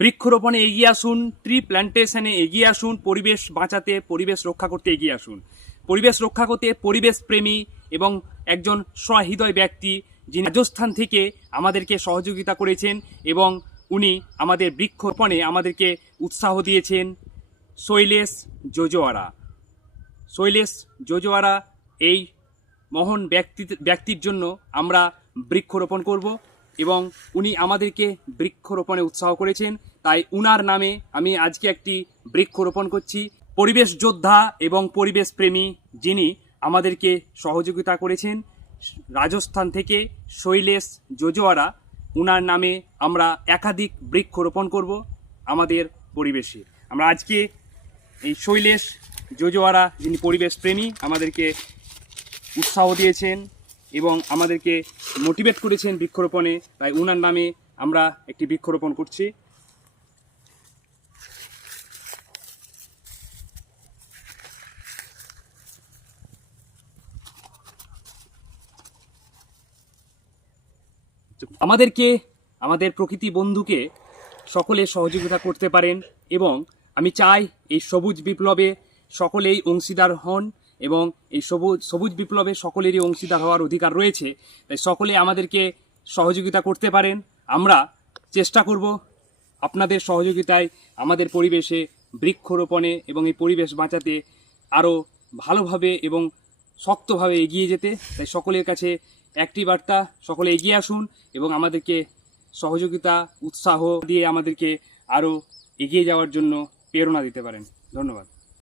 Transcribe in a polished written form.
বৃক্ষরোপণে এগিয়ে আসুন, ট্রি প্ল্যান্টেশনে এগিয়ে আসুন, পরিবেশ বাঁচাতে, পরিবেশ রক্ষা করতে এগিয়ে আসুন। পরিবেশ রক্ষা করতে পরিবেশ প্রেমী এবং একজন সহৃদয় ব্যক্তি যিনি রাজস্থান থেকে আমাদেরকে সহযোগিতা করেছেন এবং উনি আমাদের বৃক্ষরোপণে আমাদেরকে উৎসাহ দিয়েছেন, শৈলেশ জোজোয়ারা। শৈলেশ জোজোয়ারা এই মহান ব্যক্তির জন্য আমরা বৃক্ষরোপণ করব এবং উনি আমাদেরকে বৃক্ষরোপণে উৎসাহ করেছেন, তাই উনার নামে আমি আজকে একটি বৃক্ষরোপণ করছি। পরিবেশ যোদ্ধা এবং পরিবেশ প্রেমী যিনি আমাদেরকে সহযোগিতা করেছেন রাজস্থান থেকে শৈলেশ জোজোয়ারা, উনার নামে আমরা একাধিক বৃক্ষরোপণ করব আমাদের পরিবেশে। আমরা আজকে এই শৈলেশ জোজোয়ারা যিনি পরিবেশ প্রেমী আমাদেরকে উৎসাহ দিয়েছেন এবং আমাদেরকে মোটিভেট করেছেন বৃক্ষরোপণে, তাই উনার নামে আমরা একটি বৃক্ষরোপণ করছি। আমাদের প্রকৃতি বন্ধুকে সকলে সহযোগিতা করতে পারেন এবং আমি চাই এই সবুজ বিপ্লবে সকলেই অংশীদার হন এবং এই সবুজ বিপ্লবে সকলেরই অংশীদার হওয়ার অধিকার রয়েছে, তাই সকলে আমাদেরকে সহযোগিতা করতে পারেন। আমরা চেষ্টা করব আপনাদের সহযোগিতায় আমাদের পরিবেশে বৃক্ষরোপণে এবং এই পরিবেশ বাঁচাতে আরও ভালোভাবে এবং শক্তভাবে এগিয়ে যেতে। তাই সকলের কাছে একটি বার্তা, সকলে এগিয়ে আসুন এবং আমাদেরকে সহযোগিতা উৎসাহ দিয়ে আমাদেরকে আরও এগিয়ে যাওয়ার জন্য প্রেরণা দিতে পারেন। ধন্যবাদ।